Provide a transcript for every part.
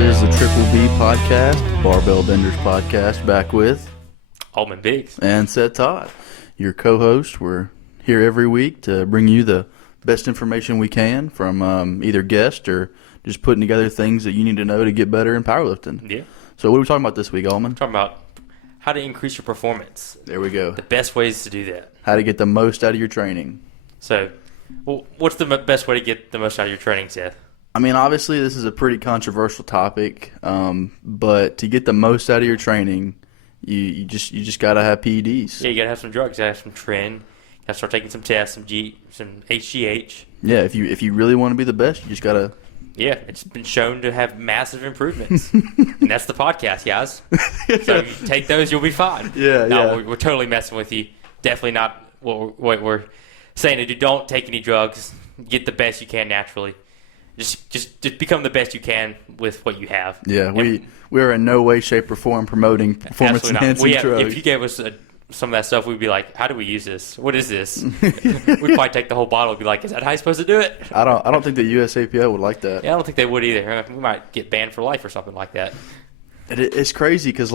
is the Triple B podcast, Barbell Benders podcast, back with Altman Biggs and Seth Todd, your co-host. We're here every week to bring you the best information we can from either guest or just putting together things that you need to know to get better in powerlifting. Yeah. So what are we talking about this week, Altman? Talking about how to increase your performance. There we go. The best ways to do that. How to get the most out of your training. So, what's the best way to get the most out of your training, Seth? I mean, obviously, this is a pretty controversial topic, but to get the most out of your training, you just got to have PEDs. Yeah, you got to have some drugs. You got to have some tren. You got to start taking some tests, some HGH. Yeah, if you really want to be the best, you just got to. Yeah, it's been shown to have massive improvements. And that's the podcast, guys. So you take those, you'll be fine. Yeah, no, yeah. We're totally messing with you. Definitely not what we're saying to do. Don't take any drugs. Get the best you can naturally. Just become the best you can with what you have. Yeah, we are in no way, shape, or form promoting performance-enhancing drugs. If you gave us some of that stuff, we'd be like, how do we use this? What is this? We'd probably take the whole bottle and be like, is that how you're supposed to do it? I don't think the USAPL would like that. Yeah, I don't think they would either. We might get banned for life or something like that. It's crazy because,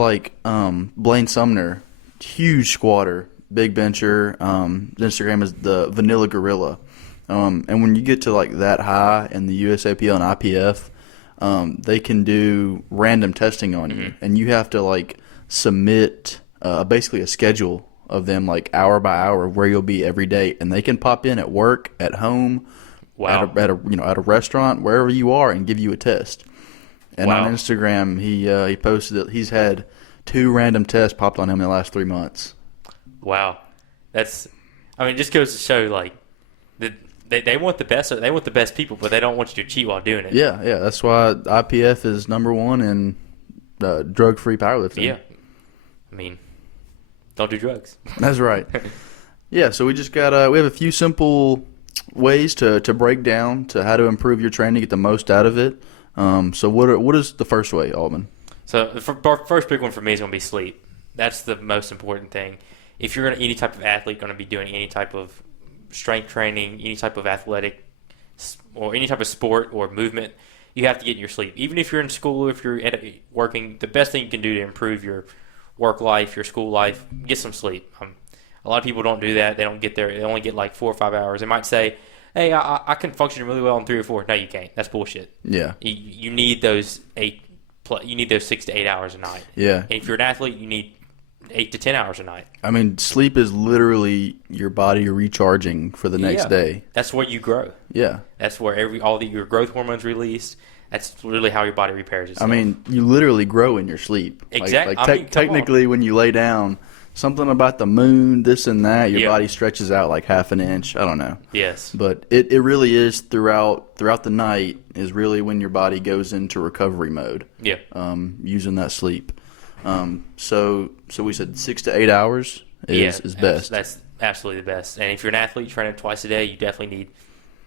Blaine Sumner, huge squatter, big bencher. His Instagram is the Vanilla Gorilla. And when you get to that high in the USAPL and IPF, they can do random testing on you, and you have to submit basically a schedule of them hour by hour of where you'll be every day, and they can pop in at work, at home, wow. at a restaurant, wherever you are, and give you a test. And wow. on Instagram, he posted that he's had 2 random tests popped on him in the last 3 months. Wow, it just goes to show They want the best. They want the best people, but they don't want you to cheat while doing it. Yeah. That's why IPF is number 1 in drug-free powerlifting. Yeah, don't do drugs. That's right. Yeah. So we just got we have a few simple ways to break down to how to improve your training, get the most out of it. So what is the first way, Altman? So the first big one for me is going to be sleep. That's the most important thing. If you're any type of athlete, going to be doing any type of strength training, any type of athletic or any type of sport or movement, you have to get your sleep. Even if you're in school, if you're working, the best thing you can do to improve your work life, your school life, get some sleep. A lot of people don't do that. They don't get there. They only get 4 or 5 hours. They might say, hey, I can function really well in 3 or 4. No, you can't. That's bullshit. Yeah. You need those 6 to 8 hours a night. Yeah. And if you're an athlete, you need 8 to 10 hours a night. Sleep is literally your body recharging for the next day. That's where you grow. Yeah. That's where your growth hormones released. That's literally how your body repairs itself. You literally grow in your sleep. Exactly. Technically, when you lay down, something about the moon, this and that, your body stretches out half an inch. I don't know. Yes. But it really is throughout the night is really when your body goes into recovery mode. Yeah. Using that sleep. So we said 6 to 8 hours is best. That's absolutely the best. And if you're an athlete training twice a day, you definitely need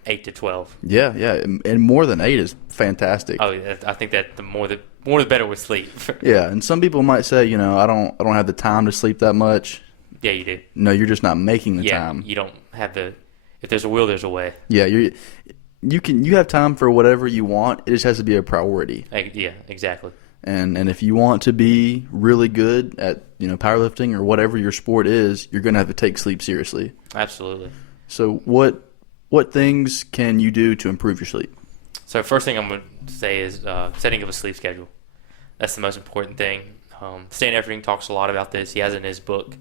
8 to 12. Yeah, and more than 8 is fantastic. Oh, I think that the more the better with sleep. Yeah, and some people might say, I don't have the time to sleep that much. Yeah, you do. No, you're just not making the time. You don't have the. If there's a will, there's a way. Yeah, you have time for whatever you want. It just has to be a priority. Yeah, exactly. And if you want to be really good at powerlifting or whatever your sport is, you're going to have to take sleep seriously. Absolutely. So what things can you do to improve your sleep? So first thing I'm going to say is setting up a sleep schedule. That's the most important thing. Stan Efferding talks a lot about this. He has it in his book.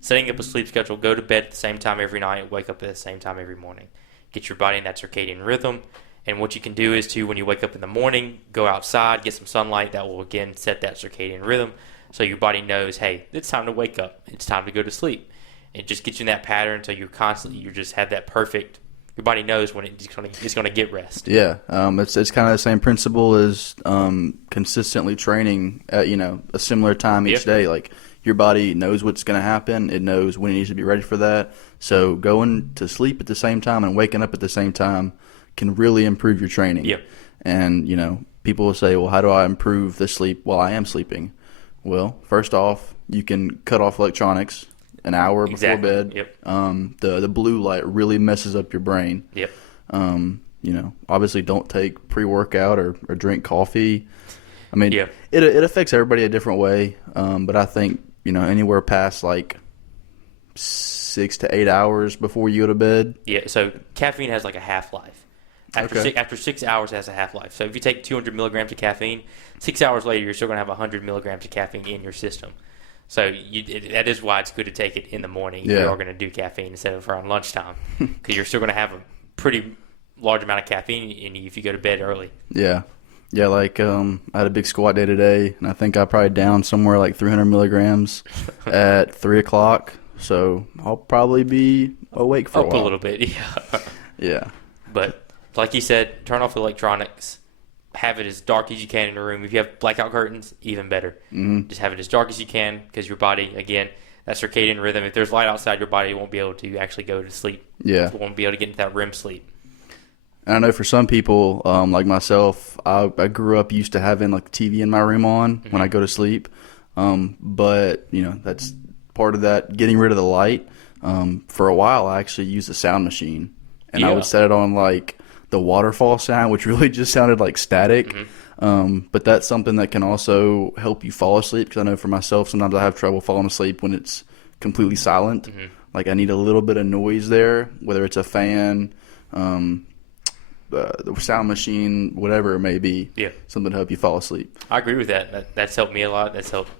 Setting up a sleep schedule. Go to bed at the same time every night. Wake up at the same time every morning. Get your body in that circadian rhythm. And what you can do is when you wake up in the morning, go outside, get some sunlight. That will, again, set that circadian rhythm. So your body knows, hey, it's time to wake up. It's time to go to sleep. It just gets you in that pattern until you just have that perfect. Your body knows when it's going to get rest. Yeah, it's kind of the same principle as consistently training at a similar time each day. Your body knows what's going to happen. It knows when it needs to be ready for that. So going to sleep at the same time and waking up at the same time can really improve your training. Yep. And people will say, well, how do I improve the sleep while I am sleeping? Well, first off, you can cut off electronics an hour before bed. Yep. The blue light really messes up your brain. Yep. Obviously don't take pre-workout or drink coffee. I mean, Yeah. it affects everybody a different way, but I think, anywhere past like 6 to 8 hours before you go to bed. Yeah, so caffeine has like a half-life. After 6 hours, it has a half-life. So if you take 200 milligrams of caffeine, 6 hours later, you're still going to have 100 milligrams of caffeine in your system. So that is why it's good to take it in the morning if you are going to do caffeine instead of around lunchtime, because you're still going to have a pretty large amount of caffeine in you if you go to bed early. Yeah. Yeah, like I had a big squat day today, and I think I probably downed somewhere like 300 milligrams at 3 o'clock. So I'll probably be awake for a while. A little bit, yeah. Yeah. But like you said, turn off the electronics. Have it as dark as you can in the room. If you have blackout curtains, even better. Mm-hmm. Just have it as dark as you can, because your body, again, that circadian rhythm, if there's light outside, your body won't be able to actually go to sleep. Yeah. You won't be able to get into that REM sleep. And I know for some people, like myself, I grew up used to having like the TV in my room on when I go to sleep. But, that's part of that, getting rid of the light. For a while, I actually used a sound machine. And I would set it on like the waterfall sound, which really just sounded like static. But that's something that can also help you fall asleep, because I know for myself, sometimes I have trouble falling asleep when it's completely silent. Like I need a little bit of noise there, whether it's a fan, the sound machine, whatever it may be. Yeah. Something to help you fall asleep. I agree with that. That's helped me a lot. That's helped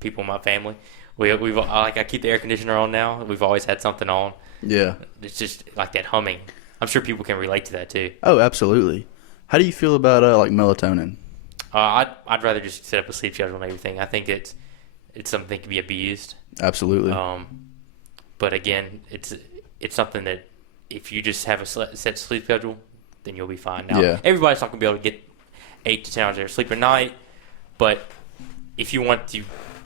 people in my family. I keep the air conditioner on now. We've always had something on. Yeah. It's just like that humming. I'm sure people can relate to that too. Oh, absolutely. How do you feel about like melatonin? I'd rather just set up a sleep schedule and everything. I think it's something that can be abused. Absolutely. But again, it's something that if you just have a set sleep schedule, then you'll be fine. Now, everybody's not going to be able to get 8 to 10 hours of sleep a night, but if you want to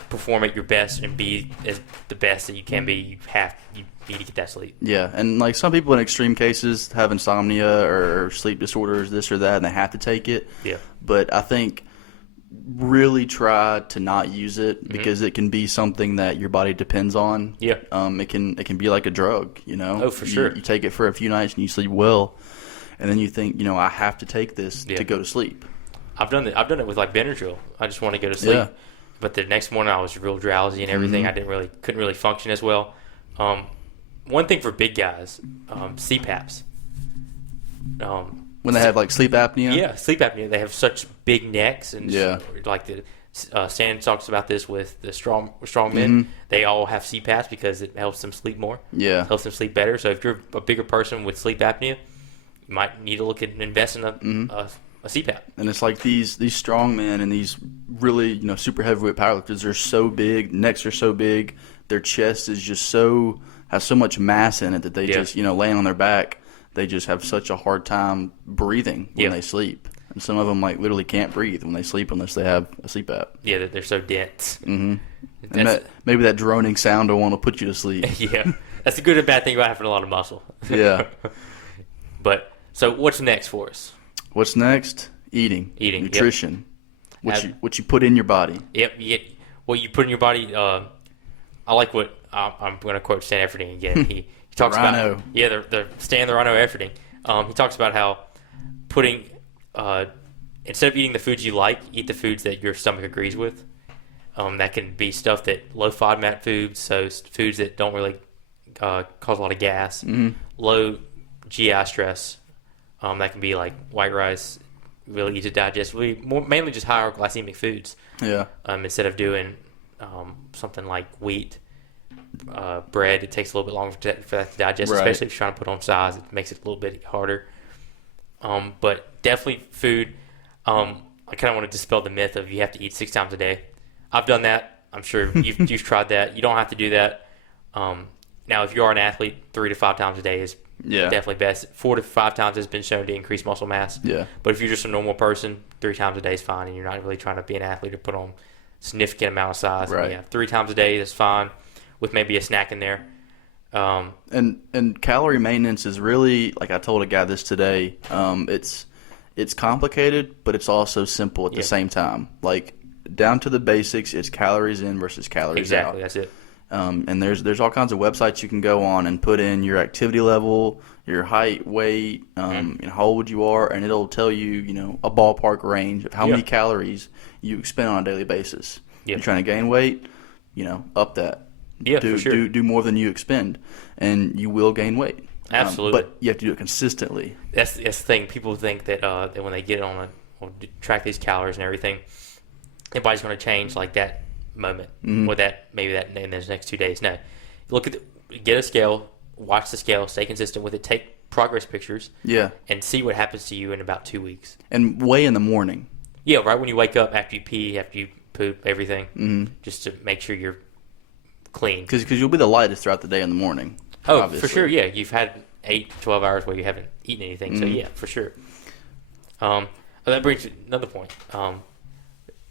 perform at your best and be as the best that you can be, you need to get that sleep. Yeah, and like some people in extreme cases have insomnia or sleep disorders, this or that, and they have to take it. Yeah. But I think really try to not use it, because it can be something that your body depends on. Yeah. It can be like a drug, Oh, for sure. You take it for a few nights and you sleep well, and then you think, I have to take this to go to sleep. I've done it with like Benadryl. I just want to go to sleep. Yeah. But the next morning I was real drowsy and everything. I couldn't really function as well. One thing for big guys, CPAPs. When they have like sleep apnea? Yeah, sleep apnea. They have such big necks, and like the Stan talks about this with the strong men. They all have CPAPs because it helps them sleep more. Yeah, it helps them sleep better. So if you're a bigger person with sleep apnea, you might need to look at and invest in a CPAP. And it's like these strong men and these really super heavyweight powerlifters are so big, necks are so big, their chest is just has so much mass in it that they just laying on their back, they just have such a hard time breathing when they sleep. And some of them like literally can't breathe when they sleep unless they have a CPAP. Yeah, they're so dense. And maybe that droning sound will want to put you to sleep. Yeah, that's a good and bad thing about having a lot of muscle. Yeah. But so what's next for us? What's next? Eating, nutrition, what you put in your body. Yep, what you put in your body. I like what I'm going to quote Stan Efferding again. He talks about the Stan the Rhino Efferding. He talks about how putting instead of eating the foods you like, eat the foods that your stomach agrees with. That can be stuff that low FODMAP foods, so foods that don't really cause a lot of gas, low GI stress. That can be like white rice, really easy to digest. Mainly just higher glycemic foods. Yeah. Instead of doing something like wheat, bread, it takes a little bit longer for that to digest, especially if you're trying to put on size. It makes it a little bit harder. But definitely food. I kind of want to dispel the myth of you have to eat 6 times a day. I've done that. I'm sure you've tried that. You don't have to do that. Now, if you are an athlete, 3 to 5 times a day is definitely best. 4 to 5 times has been shown to increase muscle mass. Yeah. But if you're just a normal person, 3 times a day is fine, and you're not really trying to be an athlete or put on a significant amount of size. Right. 3 times a day is fine, with maybe a snack in there. And calorie maintenance is really, like I told a guy this today, it's complicated, but it's also simple at the same time. Like, down to the basics, it's calories in versus calories out. Exactly, that's it. And there's all kinds of websites you can go on and put in your activity level, your height, weight, how old you are, and it'll tell you, a ballpark range of how many calories you expend on a daily basis. You're trying to gain weight, up that. Yeah, for sure. Do more than you expend, and you will gain weight. Absolutely. But you have to do it consistently. That's the thing. People think that when they get on track these calories and everything, everybody's going to change like that moment, or that in those next 2 days. No, get a scale, watch the scale, stay consistent with it, take progress pictures, and see what happens to you in about 2 weeks. And weigh in the morning. Yeah, right when you wake up, after you pee, after you poop, everything, just to make sure you're clean. Because you'll be the lightest throughout the day in the morning. Oh, obviously. for sure, yeah. You've had 8 to 12 hours where you haven't eaten anything, so yeah, for sure. That brings to another point.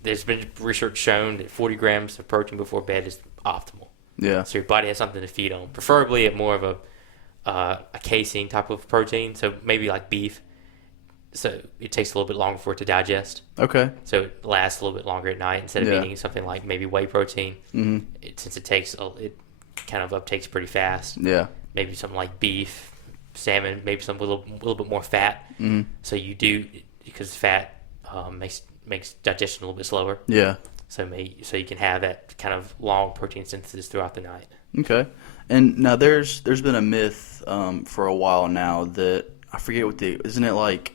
There's been research shown that 40 grams of protein before bed is optimal. Yeah. So your body has something to feed on, preferably at more of a casein type of protein, so maybe like beef. So it takes a little bit longer for it to digest. Okay. So it lasts a little bit longer at night instead of eating something like maybe whey protein. Since it kind of uptakes pretty fast. Yeah. Maybe something like beef, salmon, maybe something with a little bit more fat. So you do, because fat makes digestion a little bit slower. Yeah. So you can have that kind of long protein synthesis throughout the night. Okay. And now there's been a myth for a while now that I forget isn't it like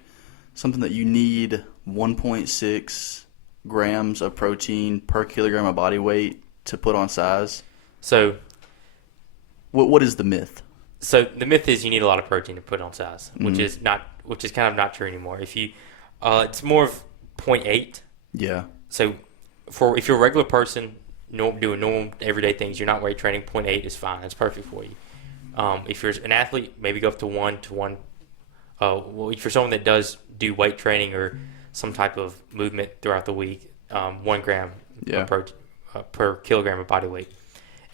something that you need 1.6 grams of protein per kilogram of body weight to put on size? So what is the myth? So the myth is you need a lot of protein to put on size, which is kind of not true anymore. If you it's more of 0.8. Yeah. So if you're a regular person, doing normal everyday things, you're not weight training, 0.8 is fine. That's perfect for you. If you're an athlete, maybe go up to 1 to 1. If you're someone that does do weight training or some type of movement throughout the week, 1 gram per kilogram of body weight.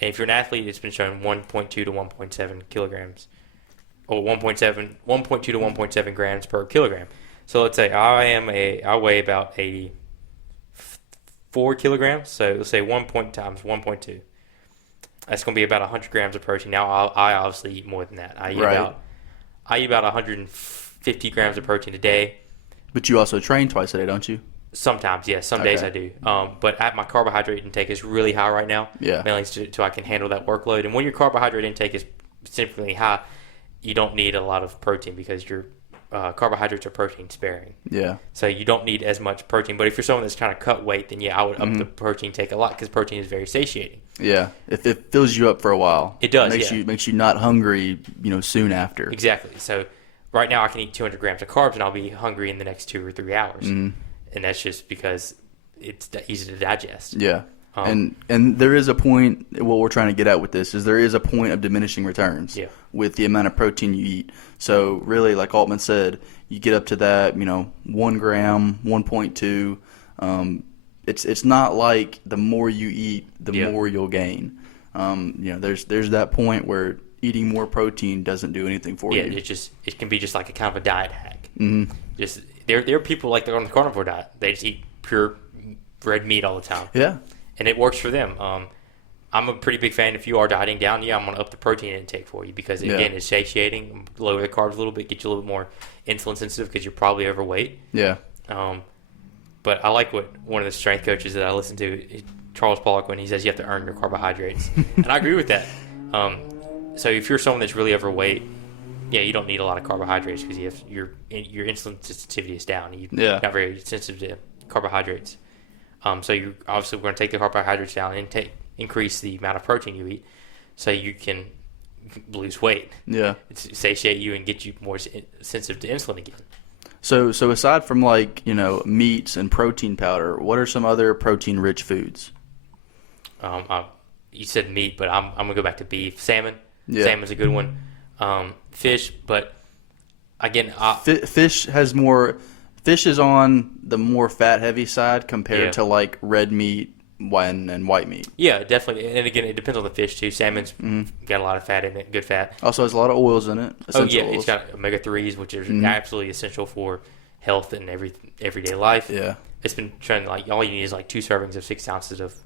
And if you're an athlete, it's been shown 1.2 to 1.7 kilograms, or 1.2 to 1.7 grams per kilogram. So let's say I weigh about 84 kilograms. So let's say 1 point times 1.2. That's going to be about 100 grams of protein. Now I obviously eat more than that. I eat about 150 grams of protein a day. But you also train twice a day, don't you? Sometimes, yes. Some days I do. But my carbohydrate intake is really high right now. Yeah. Mainly so I can handle that workload. And when your carbohydrate intake is significantly high, you don't need a lot of protein because your carbohydrates are protein sparing. Yeah. So you don't need as much protein. But if you're someone that's trying to cut weight, then I would up the protein take a lot because protein is very satiating. Yeah. If it fills you up for a while. It does, makes you not hungry, soon after. Exactly. So right now I can eat 200 grams of carbs and I'll be hungry in the next 2 or 3 hours. And that's just because it's easy to digest. Yeah. And there is a point, what we're trying to get at with this is there is a point of diminishing returns with the amount of protein you eat. So really, like Altman said, you get up to that, 1 gram, 1.2. It's not like the more you eat, the more you'll gain. There's that point where eating more protein doesn't do anything for you. Yeah, it can be just like a kind of a diet hack. Just there are people like they're on the carnivore diet. They just eat pure red meat all the time. Yeah. And it works for them. I'm a pretty big fan. If you are dieting down, I'm going to up the protein intake for you because, again, it's satiating. Lower the carbs a little bit, get you a little bit more insulin sensitive because you're probably overweight. Yeah. But I like what one of the strength coaches that I listen to, Charles Pollock, when he says you have to earn your carbohydrates. And I agree with that. So if you're someone that's really overweight, you don't need a lot of carbohydrates because your insulin sensitivity is down. You're not very sensitive to carbohydrates. So you obviously we're going to take the carbohydrates down and increase the amount of protein you eat, so you can lose weight. Yeah, satiate you and get you more sensitive to insulin again. So aside from meats and protein powder, what are some other protein-rich foods? You said meat, but I'm gonna go back to beef. Salmon. Yeah. Salmon's a good one. Fish, but again, fish has more. Fish is on the more fat-heavy side compared to like red meat and white meat. Yeah, definitely. And again, it depends on the fish too. Salmon's got a lot of fat in it, good fat. Also has a lot of oils in it. Oils. It's got omega-3s, which is absolutely essential for health and everyday life. Yeah. It's been shown all you need is 2 servings of 6 ounces of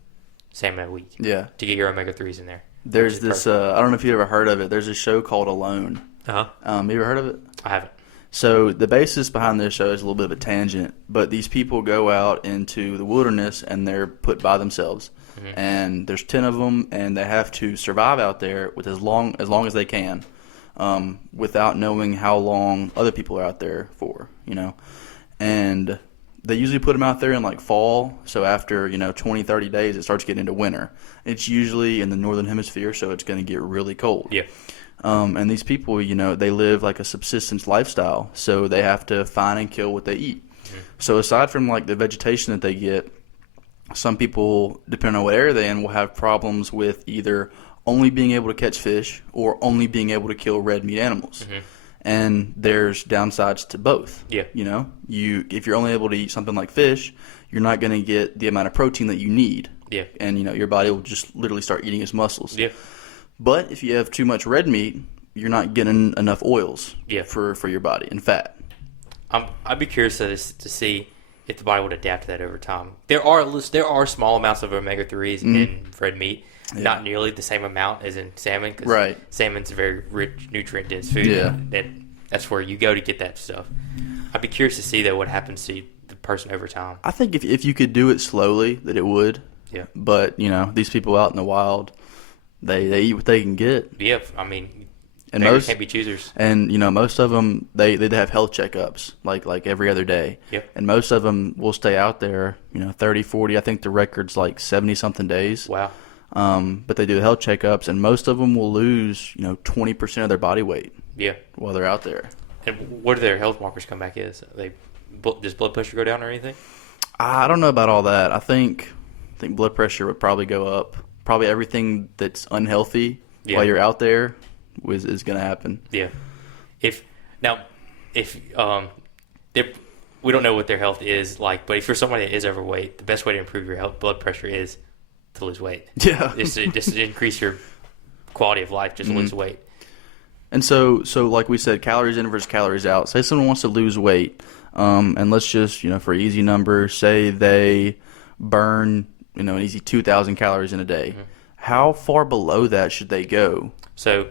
salmon a week. Yeah. To get your omega-3s in there. There's this. I don't know if you ever heard of it. There's a show called Alone. You ever heard of it? I haven't. So the basis behind this show is a little bit of a tangent, but these people go out into the wilderness and they're put by themselves. And there's 10 of them, and they have to survive out there with as long as they can, without knowing how long other people are out there for, And they usually put them out there in like fall, so after 20, 30 days, it starts getting into winter. It's usually in the northern hemisphere, so it's going to get really cold. Yeah. And these people, they live like a subsistence lifestyle, so they have to find and kill what they eat. So aside from like the vegetation that they get, some people, depending on what area they're in, will have problems with either only being able to catch fish or only being able to kill red meat animals. And there's downsides to both. Yeah. If you're only able to eat something like fish, you're not going to get the amount of protein that you need. Yeah. And your body will just literally start eating its muscles. Yeah. But if you have too much red meat, you're not getting enough oils. Yeah. For your body and fat. I'd be curious to see if the body would adapt to that over time. There are small amounts of omega-3s in red meat, not nearly the same amount as in salmon. Cause salmon's a very rich, nutrient-dense food. Yeah. That's where you go to get that stuff. I'd be curious to see, though, what happens to the person over time. I think if you could do it slowly, that it would. Yeah. But, these people out in the wild, they eat what they can get. Yeah, I mean... And most can't be choosers. And most of them they have health checkups like every other day. Yep. And most of them will stay out there 30, 40. I think the record's like 70 something days. Wow. But they do health checkups, and most of them will lose 20% of their body weight. Yeah. While they're out there. And what do their health markers come back as? Does blood pressure go down or anything? I don't know about all that. I think blood pressure would probably go up. Probably everything that's unhealthy while you're out there is going to happen. Yeah. We don't know what their health is like, but if you're somebody that is overweight, the best way to improve your blood pressure is to lose weight. Yeah. just to increase your quality of life, just lose weight. And so like we said, calories in versus calories out. Say someone wants to lose weight, and let's just, for easy numbers, say they burn, an easy 2,000 calories in a day. How far below that should they go? So,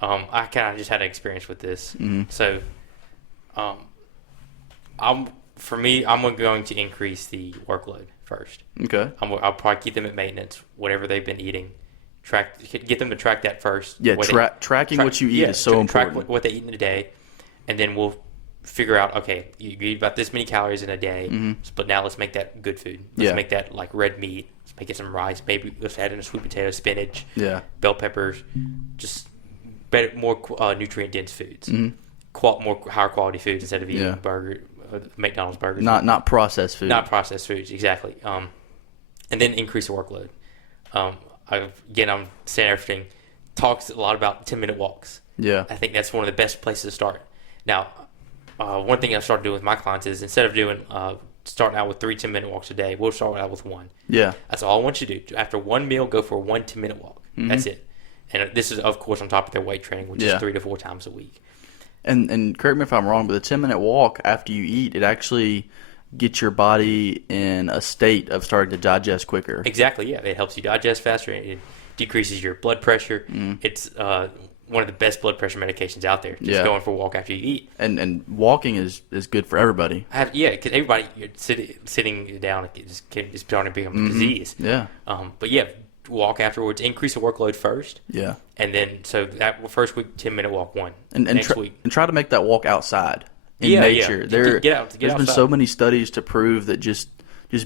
I kind of just had an experience with this. So, I'm going to increase the workload first. Okay. I'll probably keep them at maintenance, whatever they've been eating. Get them to track that first. Yeah, tracking what you eat is so important. Track what they eat in a day, and then we'll figure out, okay, you eat about this many calories in a day, but now let's make that good food. Let's make that like red meat. Let's make it some rice. Maybe let's add in a sweet potato, spinach, bell peppers, just better, more nutrient-dense foods. More higher quality foods instead of eating McDonald's burgers. Not processed food. Not processed foods, exactly. And then increase the workload. I'm saying everything. Talks a lot about 10-minute walks. Yeah. I think that's one of the best places to start. Now, one thing I've started doing with my clients is instead of doing starting out with 3 10-minute walks a day, we'll start out with 1. Yeah. That's all I want you to do. After one meal, go for one 10-minute walk. That's it. And this is, of course, on top of their weight training, which is 3 to 4 times a week. And correct me if I'm wrong, but the 10-minute walk after you eat, it actually gets your body in a state of starting to digest quicker. Exactly, yeah. It helps you digest faster. It decreases your blood pressure. It's one of the best blood pressure medications out there. Just going for a walk after you eat. And walking is good for everybody. Because everybody, you're sitting down, it's starting to become a disease. Yeah. But yeah, walk afterwards. Increase the workload first. Yeah. And then, so that first week, 10-minute walk 1. And next week. And try to make that walk outside in nature. There's been so many studies to prove that just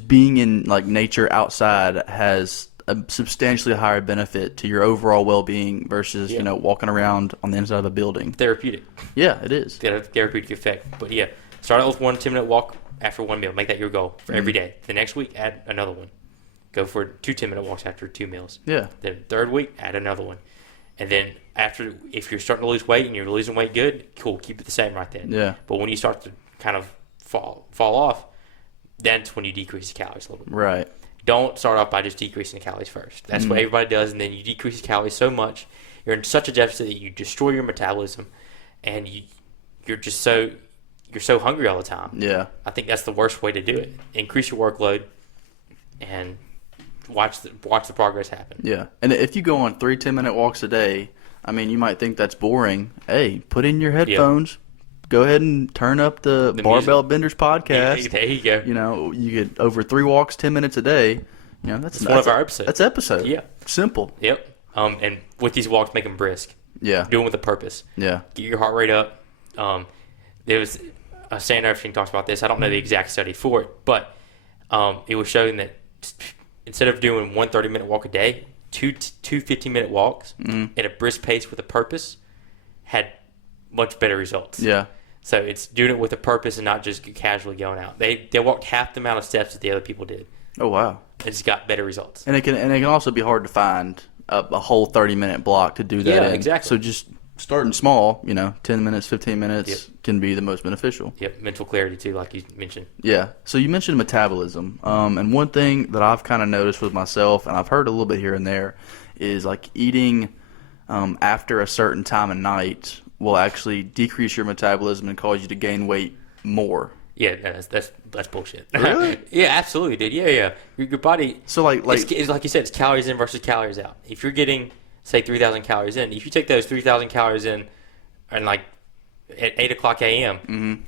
being in like nature outside has a substantially higher benefit to your overall well-being versus walking around on the inside of a building. Therapeutic. Yeah, it is. Got a therapeutic effect. But yeah, start out with 1 10-minute walk after one meal. Make that your goal for every day. The next week, add another one. Go for 2 10-minute walks after 2 meals. Yeah. Then third week, add another one. And then after, if you're starting to lose weight and you're losing weight good, cool, keep it the same right then. Yeah. But when you start to kind of fall off, that's when you decrease the calories a little bit. Right. Don't start off by just decreasing the calories first. That's what everybody does, and then you decrease the calories so much, you're in such a deficit that you destroy your metabolism, and you're so hungry all the time. Yeah. I think that's the worst way to do it. Increase your workload, and watch the progress happen. Yeah. And if you go on 3 10-minute walks a day, I mean, you might think that's boring. Hey, put in your headphones. Go ahead and turn up the Barbell music. Benders podcast. Yeah, there you go. You know, you get over 3 walks, 10 minutes a day. You know, that's one of our episodes. That's episode. Yeah. Simple. Yep. And with these walks, make them brisk. Yeah. Do them with a purpose. Yeah. Get your heart rate up. There was Stan Everything talks about this. I don't know the exact study for it, but it was showing that instead of doing 1 30-minute walk a day, two 15-minute walks at a brisk pace with a purpose had much better results. Yeah. So it's doing it with a purpose and not just casually going out. They walked half the amount of steps that the other people did. Oh, wow. And just got better results. And it can also be hard to find a whole 30-minute block to do that Yeah, in. exactly. So just starting small, 10 minutes, 15 minutes Yep. can be the most beneficial. Yep, mental clarity too, like you mentioned. Yeah. So you mentioned metabolism. And one thing that I've kind of noticed with myself, and I've heard a little bit here and there, is like eating after a certain time of night will actually decrease your metabolism and cause you to gain weight more. Yeah, that's bullshit. Really? Yeah, absolutely, dude. Yeah. Your body. So like It's like you said, it's calories in versus calories out. If you're getting, say, 3,000 calories in, if you take those 3,000 calories in, and like at 8:00 a.m.,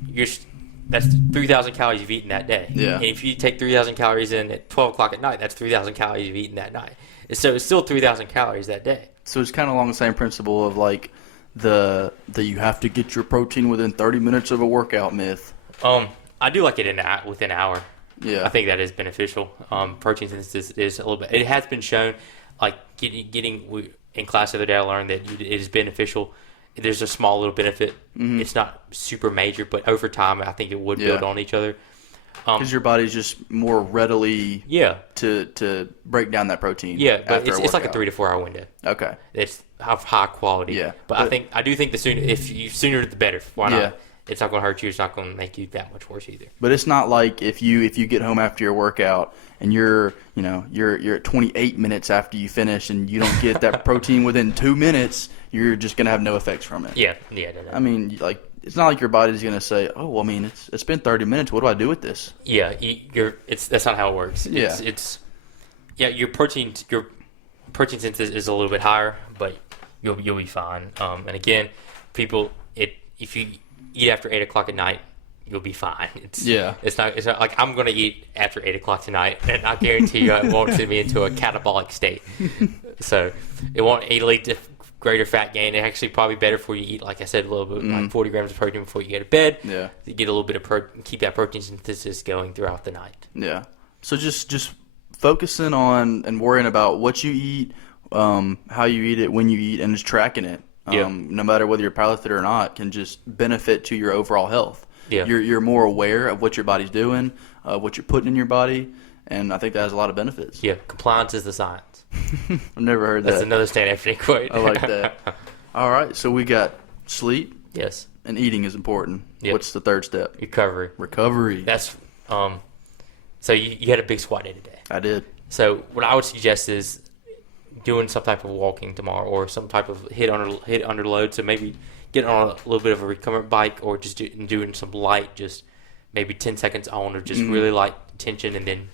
that's 3,000 calories you've eaten that day. Yeah. And if you take 3,000 calories in at 12 o'clock at night, that's 3,000 calories you've eaten that night. And so it's still 3,000 calories that day. So it's kind of along the same principle of like the you have to get your protein within 30 minutes of a workout myth. I do like it within an hour. Yeah. I think that is beneficial. Protein synthesis is a little bit. It has been shown, like getting in class the other day, I learned that it is beneficial. There's a small little benefit. Mm-hmm. It's not super major, but over time, I think it would build on each other. Because your body's just more readily to break down that protein. Yeah, but after it's like a workout. 3 to 4 hour window. Okay. It's of high quality. Yeah, but I do think the sooner the better. Why not? Yeah. It's not going to hurt you. It's not going to make you that much worse either. But it's not like if you get home after your workout and you're at 28 minutes after you finish and you don't get that protein within 2 minutes, you're just gonna have no effects from it. Yeah. No. I mean, like it's not like your body's gonna say, "Oh, well, I mean, it's been 30 minutes. What do I do with this?" Yeah, that's not how it works. Yeah. Your protein synthesis is a little bit higher, but you'll be fine. And again, if you eat after 8:00 at night, you'll be fine. It's not like I'm going to eat after 8:00 tonight, and I guarantee you it won't send me into a catabolic state. So it won't lead to greater fat gain. It's actually probably better for you to eat, like I said, a little bit, like 40 grams of protein before you go to bed. Yeah. To get a little bit of keep that protein synthesis going throughout the night. Yeah. So just focusing on and worrying about what you eat, how you eat it, when you eat, and just tracking it. No matter whether you're powerlifted or not, can just benefit to your overall health. Yeah. You're more aware of what your body's doing, what you're putting in your body, and I think that has a lot of benefits. Yeah, compliance is the science. I've never heard That's that. another Stan Anthony quote. I like that. All right, so we got sleep. Yes. And eating is important. Yep. What's the third step? Recovery. That's so you had a big squat day today. I did. So what I would suggest is doing some type of walking tomorrow, or some type of hit under load. So maybe getting on a little bit of a recumbent bike, or just doing some light, just maybe 10 seconds on, or just really light tension, and then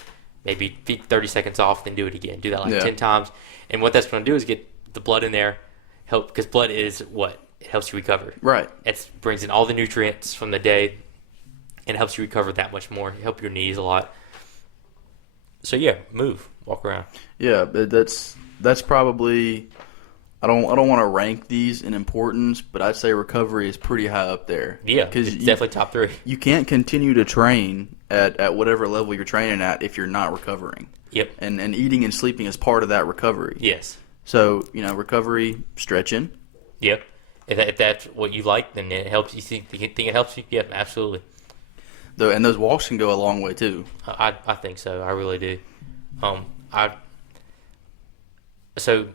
maybe 30 seconds off, then do it again. Do that 10 times. And what that's going to do is get the blood in there, because blood is what it helps you recover. Right. It brings in all the nutrients from the day and helps you recover that much more. Help your knees a lot. So yeah, walk around. Yeah, but that's probably. I don't want to rank these in importance, but I'd say recovery is pretty high up there. Yeah, it's definitely top 3. You can't continue to train at whatever level you're training at if you're not recovering. Yep. And eating and sleeping is part of that recovery. Yes. So, recovery, stretching. Yep. If that's what you like, then it helps. You think it helps you? Yep, absolutely. And those walks can go a long way too. I think so. I really do. So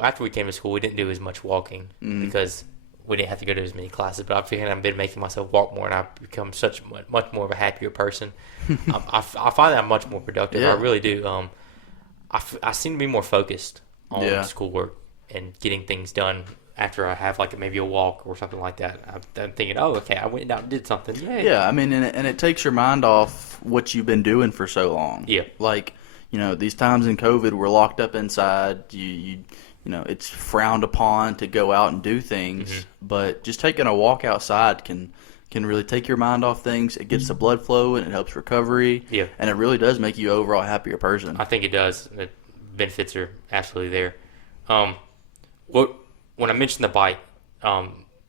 after we came to school, we didn't do as much walking because we didn't have to go to as many classes. But I figured I've been making myself walk more, and I've become much more of a happier person. I find that I'm much more productive. Yeah. I really do. I seem to be more focused on schoolwork and getting things done after I have maybe a walk or something like that. I'm thinking, oh, okay, I went out and did something. Yay. Yeah, I mean, and it takes your mind off what you've been doing for so long. Yeah. these times in COVID, we're locked up inside. It's frowned upon to go out and do things, but just taking a walk outside can really take your mind off things. It gets the blood flow and it helps recovery. Yeah. And it really does make you an overall happier person. I think it does. The benefits are absolutely there. When I mentioned the bike,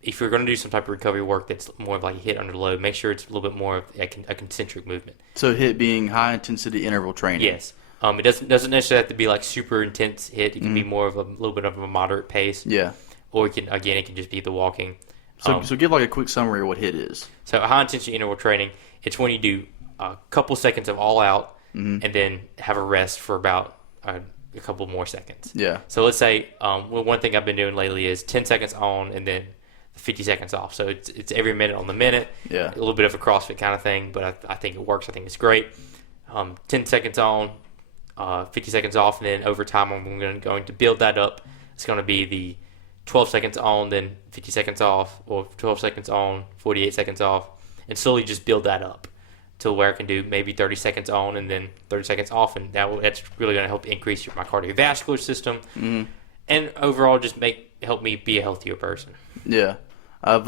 if you're going to do some type of recovery work that's more of like a hit under load, make sure it's a little bit more of a concentric movement. So HIIT being high intensity interval training. Yes. It doesn't necessarily have to be like super intense HIIT. It can be more of a little bit of a moderate pace. Yeah. Or it can just be the walking. So give like a quick summary of what HIIT is. So high intensity interval training, it's when you do a couple seconds of all out and then have a rest for about a couple more seconds. Yeah. So let's say one thing I've been doing lately is 10 seconds on and then 50 seconds off. So it's every minute on the minute. Yeah. A little bit of a CrossFit kind of thing, but I think it works. I think it's great. 10 seconds on, 50 seconds off, and then over time I'm going to build that up. It's going to be the 12 seconds on, then 50 seconds off, or 12 seconds on, 48 seconds off, and slowly just build that up to where I can do maybe 30 seconds on and then 30 seconds off, and that's really going to help increase my cardiovascular system and overall just help me be a healthier person. Yeah. I've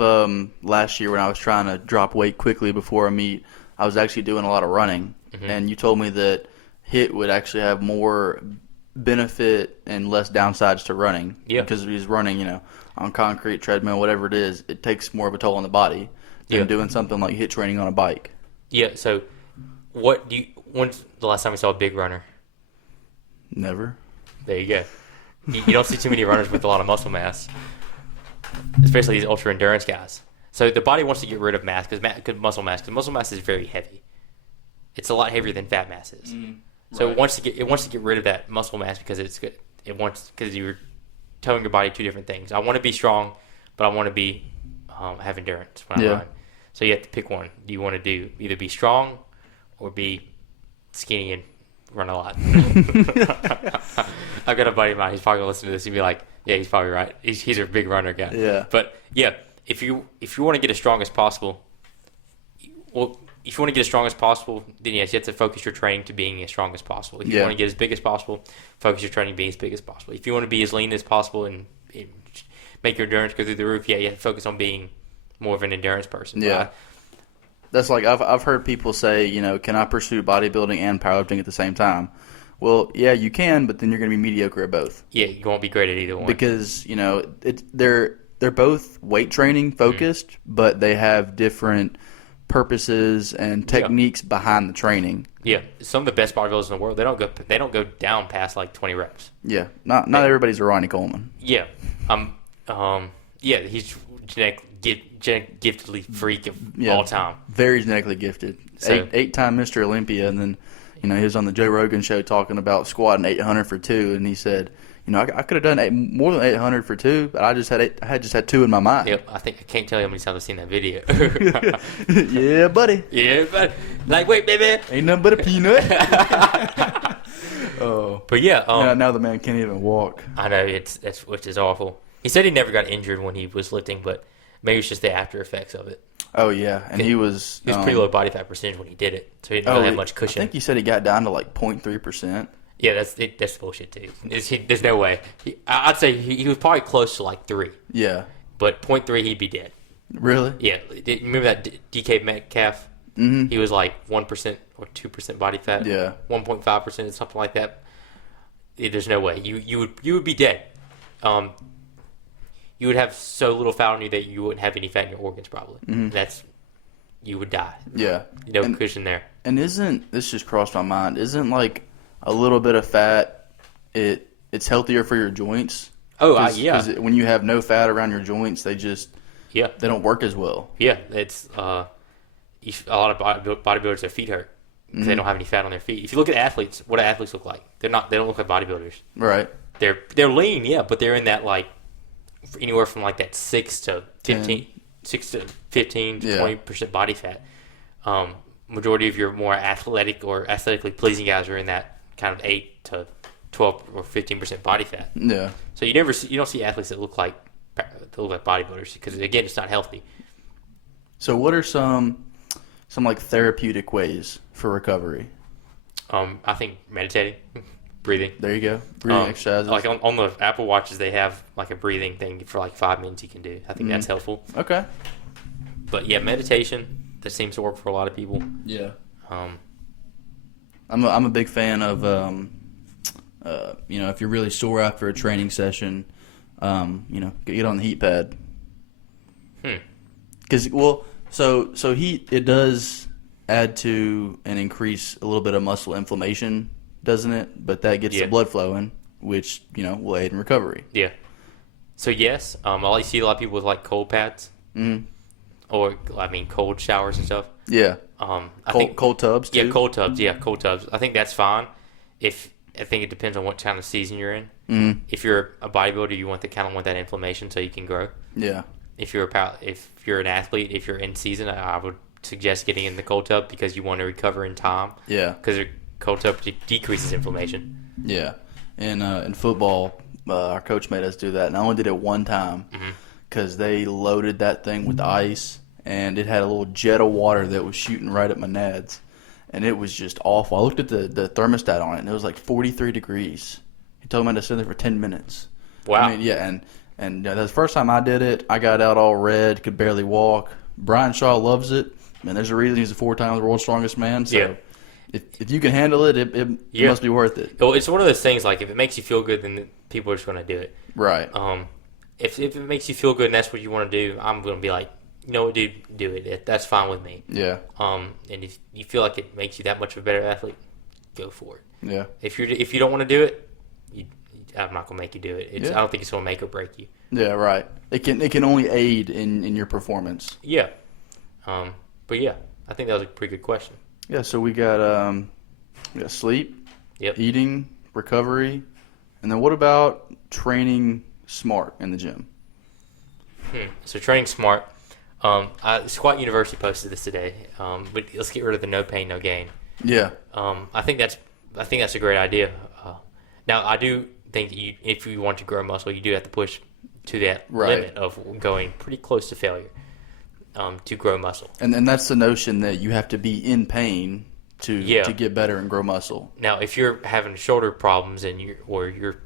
last year when I was trying to drop weight quickly before a meet, I was actually doing a lot of running, and you told me that HIIT would actually have more benefit and less downsides to running. Yeah. Because if he's running, on concrete, treadmill, whatever it is, it takes more of a toll on the body than doing something like HIIT training on a bike. Yeah. So, when's the last time you saw a big runner? Never. There you go. You don't see too many runners with a lot of muscle mass, especially these ultra endurance guys. So the body wants to get rid of mass because muscle mass is very heavy. It's a lot heavier than fat mass is. So it wants to get rid of that muscle mass because because you're telling your body two different things. I want to be strong, but I want to have endurance when I run. So you have to pick one. Do you want to either be strong or be skinny and run a lot? I've got a buddy of mine. He's probably gonna listen to this. He'd be like, "Yeah, he's probably right. He's a big runner guy." Yeah. But yeah, if you want to get as strong as possible, if you want to get as strong as possible, then yes, you have to focus your training to being as strong as possible. If you want to get as big as possible, focus your training to being as big as possible. If you want to be as lean as possible and make your endurance go through the roof, you have to focus on being more of an endurance person. Yeah. That's like I've heard people say, can I pursue bodybuilding and powerlifting at the same time? Well, yeah, you can, but then you're going to be mediocre at both. Yeah, you won't be great at either one. Because, they're both weight training focused, but they have different purposes and techniques behind the training. Yeah, some of the best bodybuilders in the world, they don't go down past like 20 reps. Yeah, not everybody's a Ronnie Coleman. Yeah, he's giftedly freak of all time. Very genetically gifted. So, eight-time Mr. Olympia, and then he was on the Joe Rogan show talking about squatting 800 for two, and he said, I could have done more than 800 for two, but I had two in my mind. Yep, I can't tell you how many times I've seen that video. Yeah, buddy. Yeah, buddy. Lightweight, baby. Ain't nothing but a peanut. But yeah, now the man can't even walk. I know which is awful. He said he never got injured when he was lifting, but maybe it's just the after effects of it. Oh yeah, and he was pretty low body fat percentage when he did it, so he didn't really have much cushion. I think you said he got down to like 0.3%. Yeah, that's bullshit too. There's no way. I'd say he was probably close to like 3. Yeah, but 0.3 he'd be dead. Really? Yeah. Remember that DK Metcalf? Mm-hmm. He was like 1% or 2% body fat. Yeah. 1.5%, something like that. There's no way you would be dead. You would have so little fat on you that you wouldn't have any fat in your organs probably. Mm-hmm. You would die. Yeah. No cushion there. And this just crossed my mind? Isn't like a little bit of fat, it's healthier for your joints? Oh, yeah. Because when you have no fat around your joints, they don't work as well. Yeah, it's a lot of bodybuilders, their feet hurt because they don't have any fat on their feet. If you look at athletes, what do athletes look like? They don't look like bodybuilders. Right. They're lean, yeah, but they're in that like anywhere from like that 6 to 15 to 20% body fat. Majority of your more athletic or aesthetically pleasing guys are in that kind of 8 to 12 or 15% body fat. Yeah. So you don't see athletes that look like bodybuilders because again, it's not healthy. So what are some like therapeutic ways for recovery? I think meditating, breathing. There you go. Breathing exercises. Like on the Apple Watches, they have like a breathing thing for like 5 minutes you can do. I think that's helpful. Okay. But yeah, meditation, that seems to work for a lot of people. Yeah. I'm a big fan of, if you're really sore after a training session, get on the heat pad. Because, so heat, it does add to and increase a little bit of muscle inflammation, doesn't it? But that gets the blood flowing, which, will aid in recovery. Yeah. So yes, I see a lot of people with like cold pads. Mm-hmm. Or, cold showers and stuff. Yeah. Cold tubs, too? Yeah, cold tubs. Yeah, cold tubs. I think that's fine. I think it depends on what kind of season you're in. Mm-hmm. If you're a bodybuilder, you want that inflammation so you can grow. Yeah. If you're an athlete, if you're in season, I would suggest getting in the cold tub because you want to recover in time. Yeah. Because the cold tub decreases inflammation. Yeah. In football, our coach made us do that, and I only did it one time. Mm-hmm. Because they loaded that thing with ice, and it had a little jet of water that was shooting right at my nads, and it was just awful. I looked at the thermostat on it, and it was like 43 degrees. He told me I had to sit there for 10 minutes. Wow. And that's the first time I did it. I got out all red, could barely walk. Brian Shaw loves it. There's a reason he's a 4-time world's strongest man. So if you can handle it, it must be worth it. Well, it's one of those things, like, if it makes you feel good, then people are just going to do it. Right. If it makes you feel good and that's what you want to do, I'm going to be like, dude, do it. That's fine with me. Yeah. And if you feel like it makes you that much of a better athlete, go for it. Yeah. If you don't want to do it, I'm not going to make you do it. I don't think it's going to make or break you. Yeah, right. It can only aid in your performance. Yeah. But yeah, I think that was a pretty good question. Yeah. So we got sleep, eating, recovery, and then what about training smart in the gym? So training smart. Squat University posted this today. But let's get rid of the no pain, no gain. Yeah. I think that's a great idea. Now I do think that if you want to grow muscle, you do have to push to that limit of going pretty close to failure to grow muscle. And that's the notion that you have to be in pain to get better and grow muscle. Now, if you're having shoulder problems and you're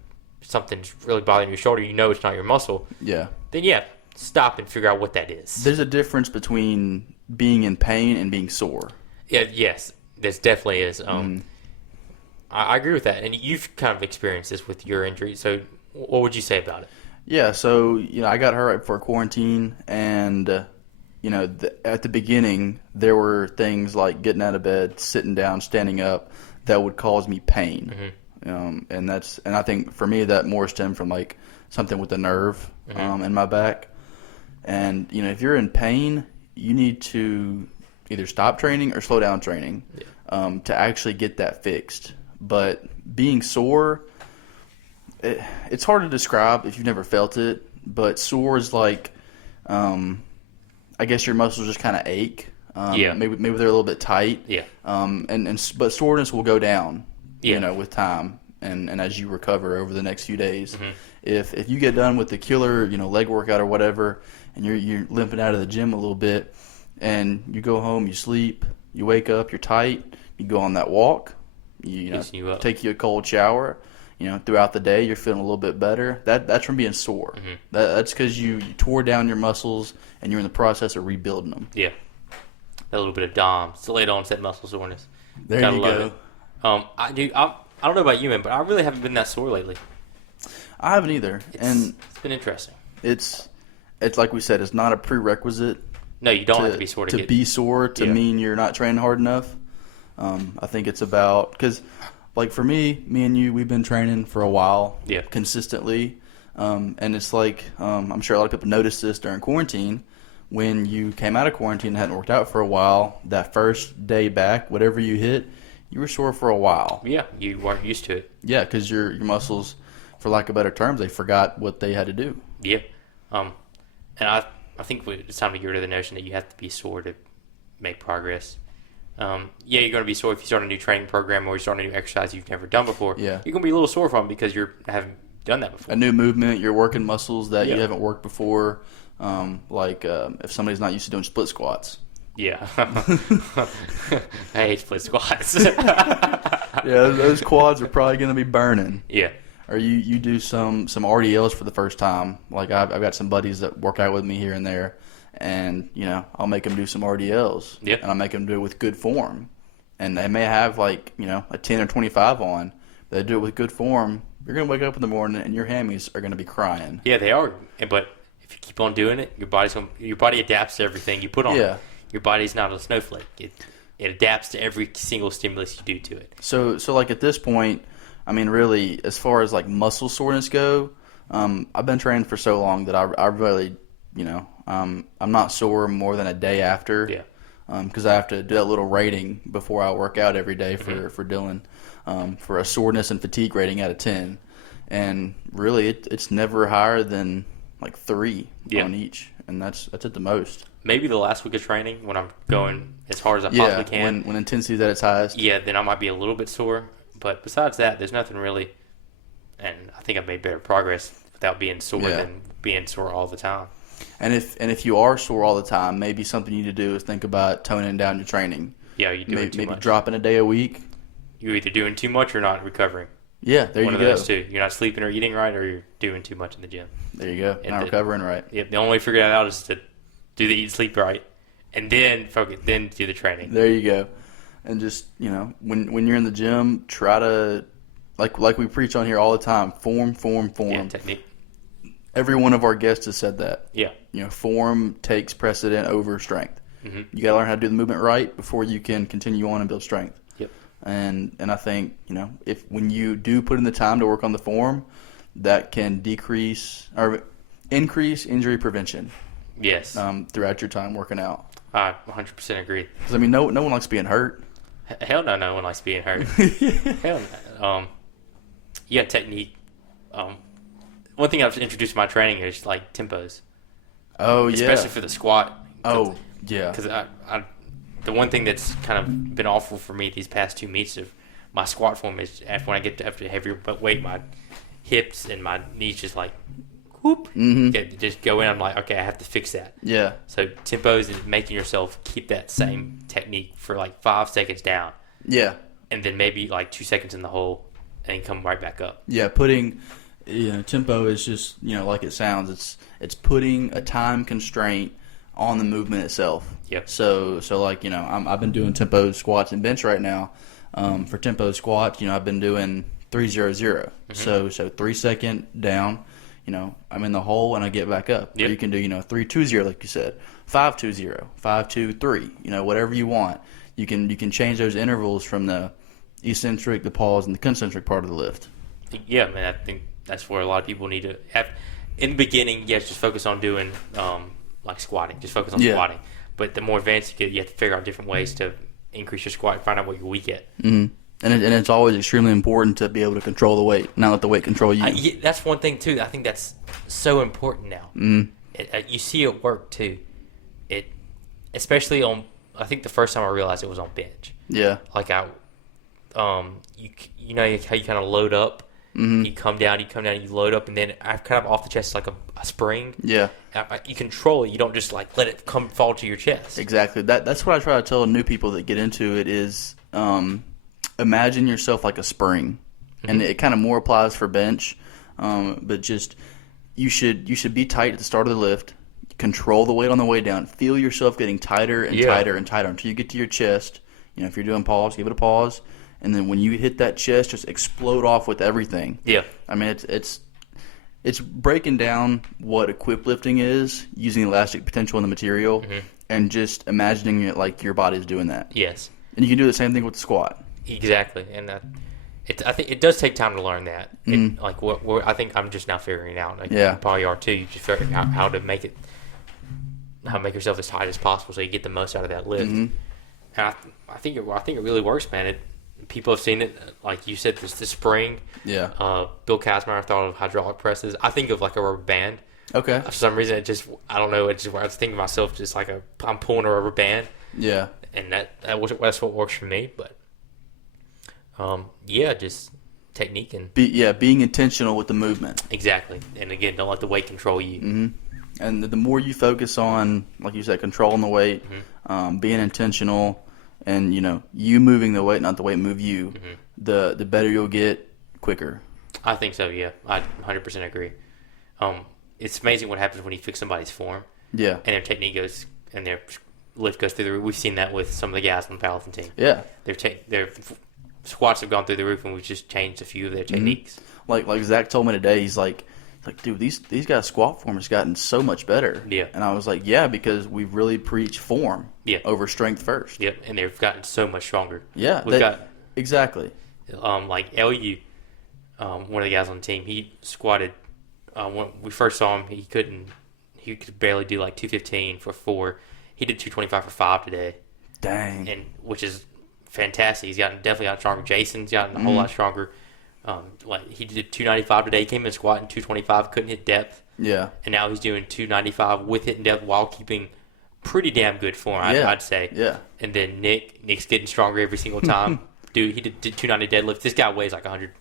something's really bothering your shoulder, it's not your muscle. Yeah. Then stop and figure out what that is. There's a difference between being in pain and being sore. Yeah. Yes, this definitely is. I agree with that, and you've kind of experienced this with your injury. So, what would you say about it? Yeah. So I got hurt right before quarantine, and at the beginning there were things like getting out of bed, sitting down, standing up that would cause me pain. Mm-hmm. And I think for me that more stemmed from like something with the nerve in my back. And if you're in pain, you need to either stop training or slow down training to actually get that fixed. But being sore, it's hard to describe if you've never felt it. But sore is like, I guess your muscles just kind of ache. Maybe they're a little bit tight. Yeah. But soreness will go down. With time and as you recover over the next few days. Mm-hmm. If you get done with the killer, leg workout or whatever, and you're limping out of the gym a little bit, and you go home, you sleep, you wake up, you're tight, you go on that walk, take you a cold shower, throughout the day you're feeling a little bit better. That's from being sore. Mm-hmm. That's because you tore down your muscles and you're in the process of rebuilding them. Yeah, a little bit of DOM, delayed onset muscle soreness. There you go. I don't know about you, man, but I really haven't been that sore lately. I haven't either. It's been interesting. It's like we said, it's not a prerequisite. No, you don't have to be sore to be sore to mean you're not training hard enough. I think it's about, because like for me and you, we've been training for a while consistently. And it's like, I'm sure a lot of people noticed this during quarantine. When you came out of quarantine and hadn't worked out for a while, that first day back, whatever you hit, you were sore for a while. Yeah, you weren't used to it. Yeah, because your muscles, for lack of better terms, they forgot what they had to do. Yeah. And I think it's time to get rid of the notion that you have to be sore to make progress. You're going to be sore if you start a new training program or you start a new exercise you've never done before. Yeah. You're going to be a little sore from it because you haven't done that before. A new movement, you're working muscles that you haven't worked before. If somebody's not used to doing split squats. Yeah. I hate split squats. Yeah, those quads are probably going to be burning. Yeah. Or you do some RDLs for the first time. Like I've got some buddies that work out with me here and there, and I'll make them do some RDLs. Yeah. And I'll make them do it with good form, and they may have a 10 or 25 on. But they do it with good form. You're gonna wake up in the morning and your hammies are gonna be crying. Yeah, they are. But if you keep on doing it, your body adapts to everything you put on it. Your body's not a snowflake. It adapts to every single stimulus you do to it. So like at this point, I mean, really, as far as like muscle soreness go, I've been training for so long that I really, I'm not sore more than a day after. Yeah. Because I have to do that little rating before I work out every day for Dylan, for a soreness and fatigue rating out of 10, and really it's never higher than like 3 on each, and that's at the most. Maybe the last week of training when I'm going as hard as I possibly can. when intensity's at its highest. Yeah, then I might be a little bit sore. But besides that, there's nothing really, and I think I've made better progress without being sore than being sore all the time. And if you are sore all the time, maybe something you need to do is think about toning down your training. Yeah, you're doing too much. Maybe dropping a day a week. You're either doing too much or not recovering. Yeah, there you go. One of those two. You're not sleeping or eating right, or you're doing too much in the gym. There you go. Not recovering right. Yeah, the only way to figure that out is to do the eat sleep right, and then then do the training. There you go. And just, when you're in the gym, try to, like we preach on here all the time, form. Yeah, technique. Every one of our guests has said that. Yeah. Form takes precedent over strength. Mm-hmm. You got to learn how to do the movement right before you can continue on and build strength. Yep. And I think, when you do put in the time to work on the form, that can decrease or increase injury prevention. Yes. Throughout your time working out. I 100% agree. Because, no one likes being hurt. Hell no, no one likes being hurt. Hell no. Yeah, technique. One thing I've introduced to my training is like tempos. Oh, yeah. Especially for the squat. Oh, yeah. Because the one thing that's kind of been awful for me these past 2 meets of my squat form is when I get to after heavier weight, my hips and my knees just like whoop, just go in. I'm like, okay, I have to fix that. Yeah. So tempos is making yourself keep that same technique for like 5 seconds down. Yeah. And then maybe like 2 seconds in the hole, and then come right back up. Yeah, putting tempo is just like it sounds. It's putting a time constraint on the movement itself. Yep. So like I've been doing tempo squats and bench right now. For tempo squats, I've been doing 3-0-0. Mm-hmm. So 3 second down. I'm in the hole and I get back up. Yep. Or you can do 3-2-0 like you said, 5-2-0, 5-2-3. Whatever you want. You can change those intervals from the eccentric, the pause, and the concentric part of the lift. Yeah, man. I think that's where a lot of people need to have. In the beginning, yes, just focus on doing like squatting. Just focus on squatting. But the more advanced you get, you have to figure out different ways to increase your squat and find out what you're weak at. Mm-hmm. And it's always extremely important to be able to control the weight, not let the weight control you. Yeah, that's one thing, too. I think that's so important now. Mm-hmm. You see it work, too. Especially on, I think the first time I realized it was on bench. Yeah. Like you know how you kind of load up. Mm-hmm. You come down, you load up, and then kind of off the chest like a spring. Yeah. You control it. You don't just like let it fall to your chest. Exactly. That's what I try to tell new people that get into it is imagine yourself like a spring. Mm-hmm. And it kind of more applies for bench. But just you should be tight at the start of the lift. Control the weight on the way down. Feel yourself getting tighter and tighter and tighter until you get to your chest. If you're doing pause, give it a pause. And then when you hit that chest, just explode off with everything. Yeah. I mean, it's breaking down what equip lifting is, using elastic potential in the material, and just imagining it like your body's doing that. Yes. And you can do the same thing with the squat. Exactly. And I think it does take time to learn that. I think I'm just now figuring it out. You probably are too. You just figure out how to make yourself as tight as possible so you get the most out of that lift. Mm-hmm. And I think it really works, man. People have seen it, like you said, this spring. Yeah. Bill Kazmaier thought of hydraulic presses. I think of like a rubber band. Okay. For some reason, I don't know. I was thinking of myself just like I'm pulling a rubber band. Yeah. And that's what works for me. But just technique and being intentional with the movement. Exactly. And again, don't let the weight control you. Mm-hmm. And the more you focus on, like you said, controlling the weight, being intentional, and you moving the weight, not the weight move you, the better you'll get quicker. I think so. Yeah, I 100% agree. It's amazing what happens when you fix somebody's form. Yeah. And their technique goes and their lift goes through the roof. We've seen that with some of the guys on the powerlifting team. Yeah. Their squats have gone through the roof, and we've just changed a few of their techniques. Like Zach told me today, he's like, dude, these guys' squat form has gotten so much better. Yeah. And I was like, yeah, because we really preach form over strength first. Yep, and they've gotten so much stronger. Yeah. Exactly. Like LU, one of the guys on the team, he squatted. When we first saw him, he could barely do like 215 for 4. He did 225 for 5 today. Dang. And which is fantastic. He's definitely gotten stronger. Jason's gotten a whole lot stronger. Like he did 295 today. He came in squatting 225, couldn't hit depth. Yeah. And now he's doing 295 with hitting depth while keeping pretty damn good form, I'd say. Yeah. And then Nick's getting stronger every single time. Dude, he did 290 deadlift. This guy weighs like 100.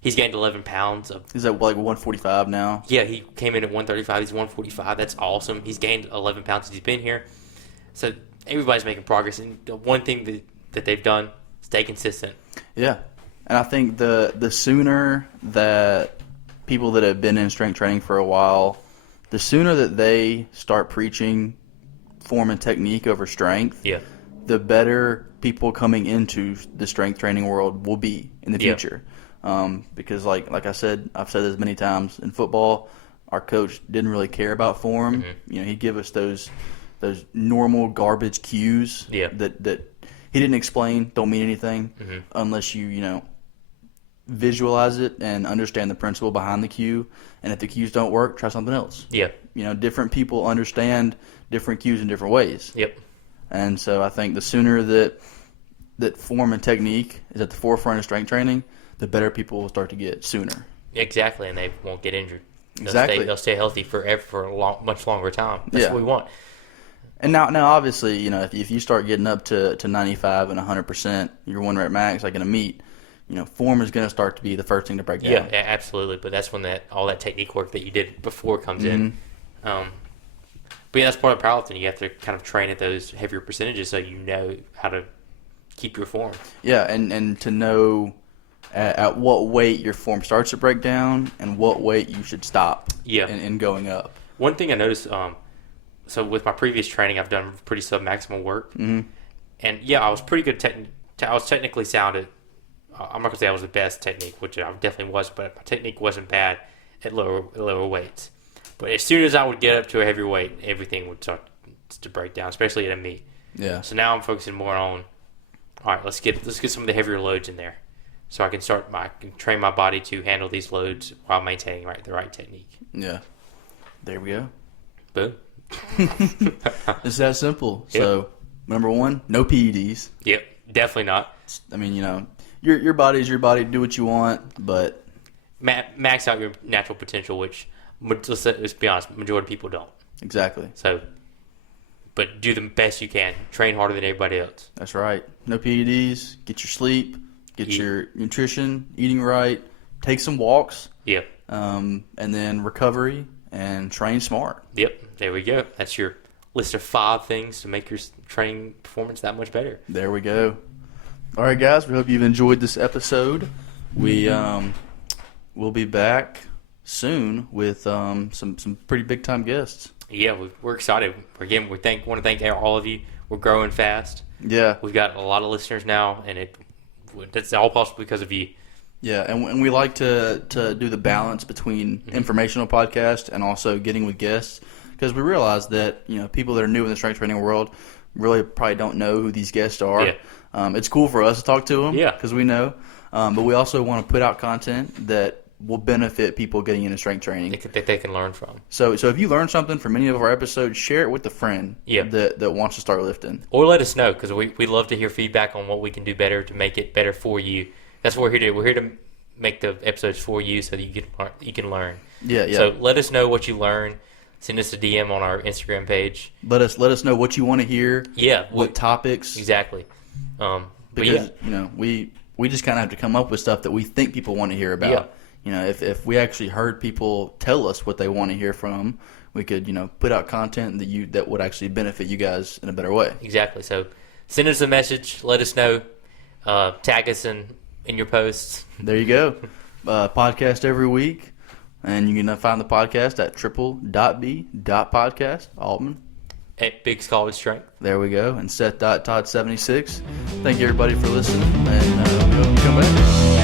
He's gained 11 pounds. He's at like 145 now. Yeah, he came in at 135. He's 145. That's awesome. He's gained 11 pounds since he's been here. So everybody's making progress. And the one thing that they've done, stay consistent. Yeah. And I think the sooner that people that have been in strength training for a while, the sooner that they start preaching form and technique over strength, the better people coming into the strength training world will be in the future. Because like I said, I've said this many times, in football, our coach didn't really care about form. You know, he'd give us those normal garbage cues that he didn't explain, don't mean anything unless you visualize it and understand the principle behind the cue. And if the cues don't work, try something else. Yeah. Different people understand different cues in different ways. Yep. And so I think the sooner that form and technique is at the forefront of strength training, the better people will start to get sooner. Exactly, and they won't get injured. They'll stay healthy for a much longer time. That's what we want. And now obviously, if you start getting up to 95 and 100%, your 1 rep max, like in a meet, form is going to start to be the first thing to break down. Yeah, absolutely. But that's when all that technique work that you did before comes in. But yeah, that's part of powerlifting. You have to kind of train at those heavier percentages so you know how to keep your form. Yeah, and to know at what weight your form starts to break down and what weight you should stop in going up. One thing I noticed, so with my previous training, I've done pretty sub-maximal work. And I was pretty good. I was technically sound at, I'm not going to say I was the best technique, which I definitely was, but my technique wasn't bad at lower weights. But as soon as I would get up to a heavier weight, everything would start to break down, especially at a meet. Yeah. So now I'm focusing more on, all right, let's get some of the heavier loads in there, so I can train my body to handle these loads while maintaining the right technique. Yeah. There we go. Boom. It's that simple. Yep. So, number 1, no PEDs. Yep, definitely not. I mean, your body's your body. Do what you want, but max out your natural potential, which, let's be honest, majority of people don't. Exactly. So, but do the best you can. Train harder than everybody else. That's right. No PEDs. Get your sleep. Get your nutrition, eating right. Take some walks. Yep. And then recovery and train smart. Yep. There we go. That's your list of 5 things to make your training performance that much better. There we go. All right, guys. We hope you've enjoyed this episode. We we'll be back soon with some pretty big time guests. Yeah, we're excited. Again, want to thank all of you. We're growing fast. Yeah, we've got a lot of listeners now, and that's all possible because of you. Yeah, and we like to do the balance between informational podcast and also getting with guests, because we realize that people that are new in the strength training world really probably don't know who these guests are. Yeah. It's cool for us to talk to them because we know, but we also want to put out content that will benefit people getting into strength training that they can learn from. So if you learn something from any of our episodes, share it with a friend that wants to start lifting. Or let us know, because we love to hear feedback on what we can do better to make it better for you. That's what we're here to do. We're here to make the episodes for you so that you can learn. Yeah. So let us know what you learn. Send us a DM on our Instagram page. Let us know what you want to hear. Yeah. What topics. Exactly. Because we just kind of have to come up with stuff that we think people want to hear about. Yeah. If we actually heard people tell us what they want to hear from, we could put out content that would actually benefit you guys in a better way. Exactly. So send us a message. Let us know. Tag us in in your posts. There you go. Podcast every week. And you can find the podcast at triple.b.podcast. Altman. At Big Skull with Strength. There we go. And Seth.Todd76. Thank you, everybody, for listening. And we hope you come back.